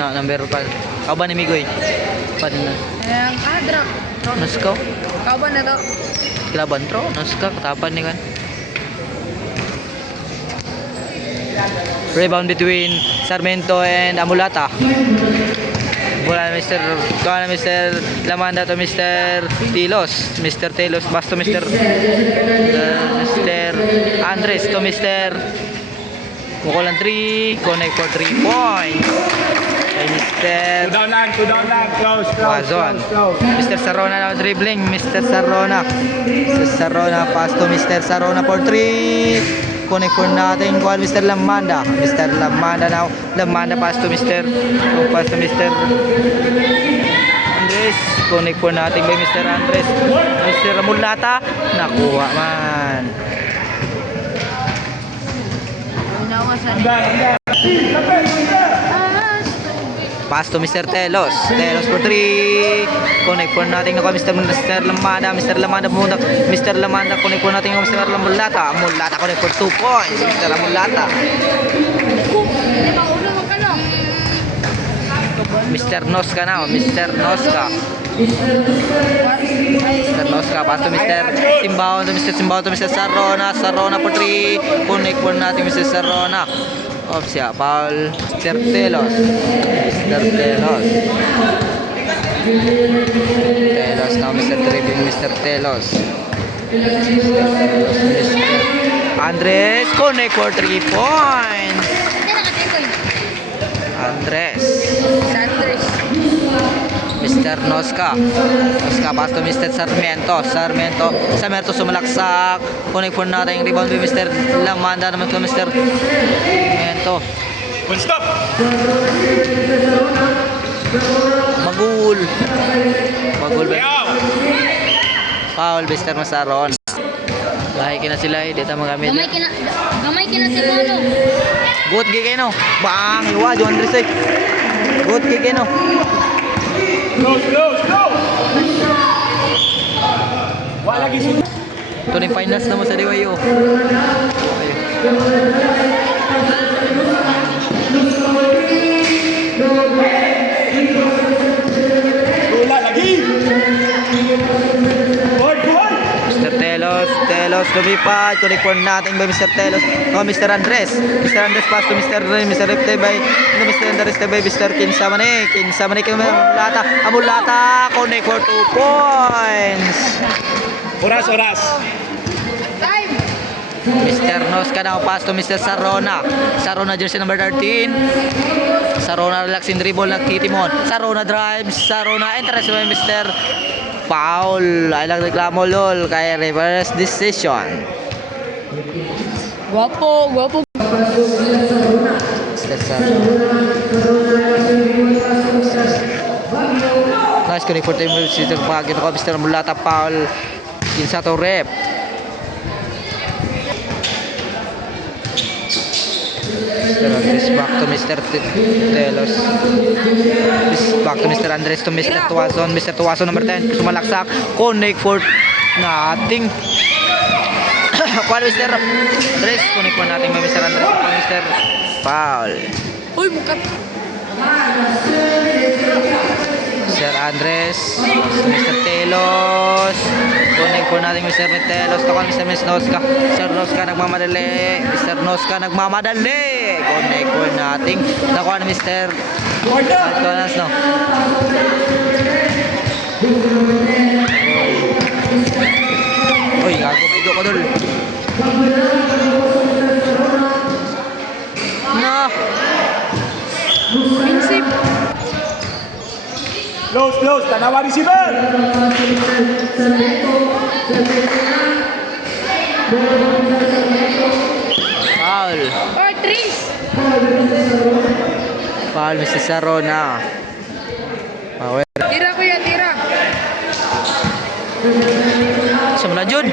Na, number pa. Kau ba ni Migoy? Pa din na. Drop. Nusko? Kau ba na to? Kilaban tro, nuska, katapan ni kan. Rebound between Sarmiento and Amulata. Bola Mr. Lamanda to Mr. Tilos. Mr. Tilos, basta Mr. Andres to Mr. Mukulan 3, connect for 3 points. Kay Mr. Two down lang, close. Wazon. Mr. Sarona now dribbling. Mr. Sarona, pass to Mr. Sarona for 3. Connect for natin. Kuhan Mr. Lamanda. Mr. Lamanda now. Lamanda pass to Mr. Andres. Connect for natin by Mr. Andres. Mr. Mulata. Nakuha man. Pass to Mr. Telos. Telos for 3. Connect for natin na Mr. Lamanda. Mr. Lamanda pumunta. Mr. Lamanda connect for natin na Mr. Mulata. Mulata connect for 2 points. Mr. Mulata. Mr. Noska now. Mr. Noska pass to Mr. Simbao to Mr. Sarona. Sarona for 3. Connect for natin Mr. Sarona. Off siya, foul. Mr. Telos now, Mr. Dribbling, Mr. Telos. Andres, connect for 3 points. Andres. Mr. Noska pass to Mr. Sarmiento sumalaksak. Connect for natin yung rebound by Mr. Lamanda naman to Mr. Sarmiento. Stop! Magul ba? Foul Mr. Masaron. Bahay kina sila dito magamit. Gamay kina si Mano. Good gigay no. Bang, iwa John Andres. Good gigay no. Close! Wala lagi sunod. Ito na yung finals naman sa DYO. Wala lagi. Mr. Telos lumipad. Connect for natin by Mr. Telos. No, Mr. Andres pass to Mr. Repte by Mr. Andres by Mr. Kinsamane kay Amulata connect for 2 points. Oras. Time. Mr. Noska now pass to Mr. Sarona jersey number 13. Sarona relaxing dribble nagtitimon. Sarona drives. Sarona enters by Mr. Foul. Ay lang reklamo lol kay reverse decision. Guwapo. Mr. Sarona. Nice connect for team Mr. Pagin ko Mr. Mulata foul. Kinsa to rep. Back to Mr. Telos. Back to Mr. Andres to Mr. Tuazon. Mr. Tuazon number 10. Sumalaksak. Connect for nothing. Kuan Mr. Andres. Connect for nothing by Mr. Andres. Mr. Foul. Uy, bukat. Mr. Andres. Mr. Telos. Connect for natin Mr. Telos. Takon Mr. Noska. Mr. Noska nagmamadali. Connect for natin. Nakuha na Mr. Alconas no. Uy, gago. Maigo ko dul. No. Prinsip. Close. Tanawa receiver. Foul. Or 3. Foul Mr. Sarona. Power. Tira kuya, tira. Sama na Jun.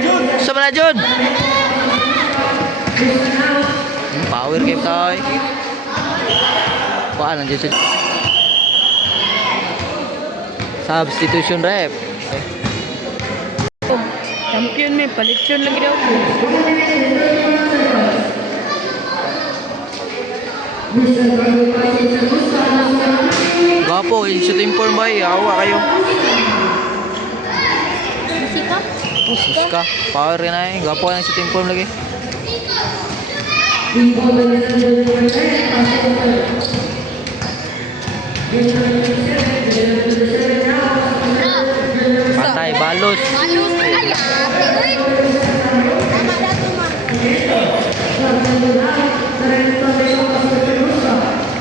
Power game tayo. Paan lang dyan. Substitution rep. Champion may palit yun lagi daw. Gwapo, yung shooting form ba? Awa kayo. Musika? Muska, power rin na eh. Gwapo yung shooting form lagi. Patay, balos. Malus na kaya. Uy! Tama na ito, ma.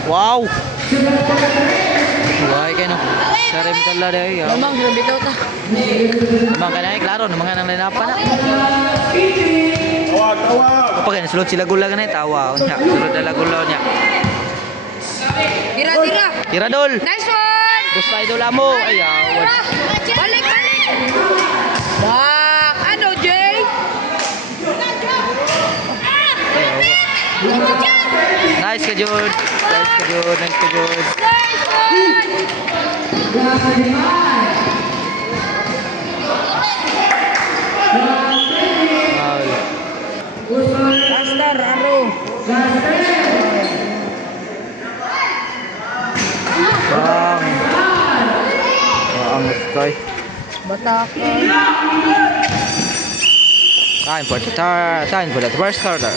Wow! Why kayo no? Sarap kala dahil. Mamang, grabe daw ta. Naman ka na eh, klaro. Naman nga nang linapan na. Tawag, tawag. Kapag yan, sulod sila gula ka na eh. Tawa. Nya, sulod na gula niya. Tira, tira. Tira dol! Nice one! Gusto idol mo. Ay, awad. Balik, balik! Bak! Ano, Jay? Nice ka, Jud. Nice ka, Jud. Nice ka, Jud. Foul. Basta, raro. Bang. Ang sky. Bata ka. Time for the first quarter.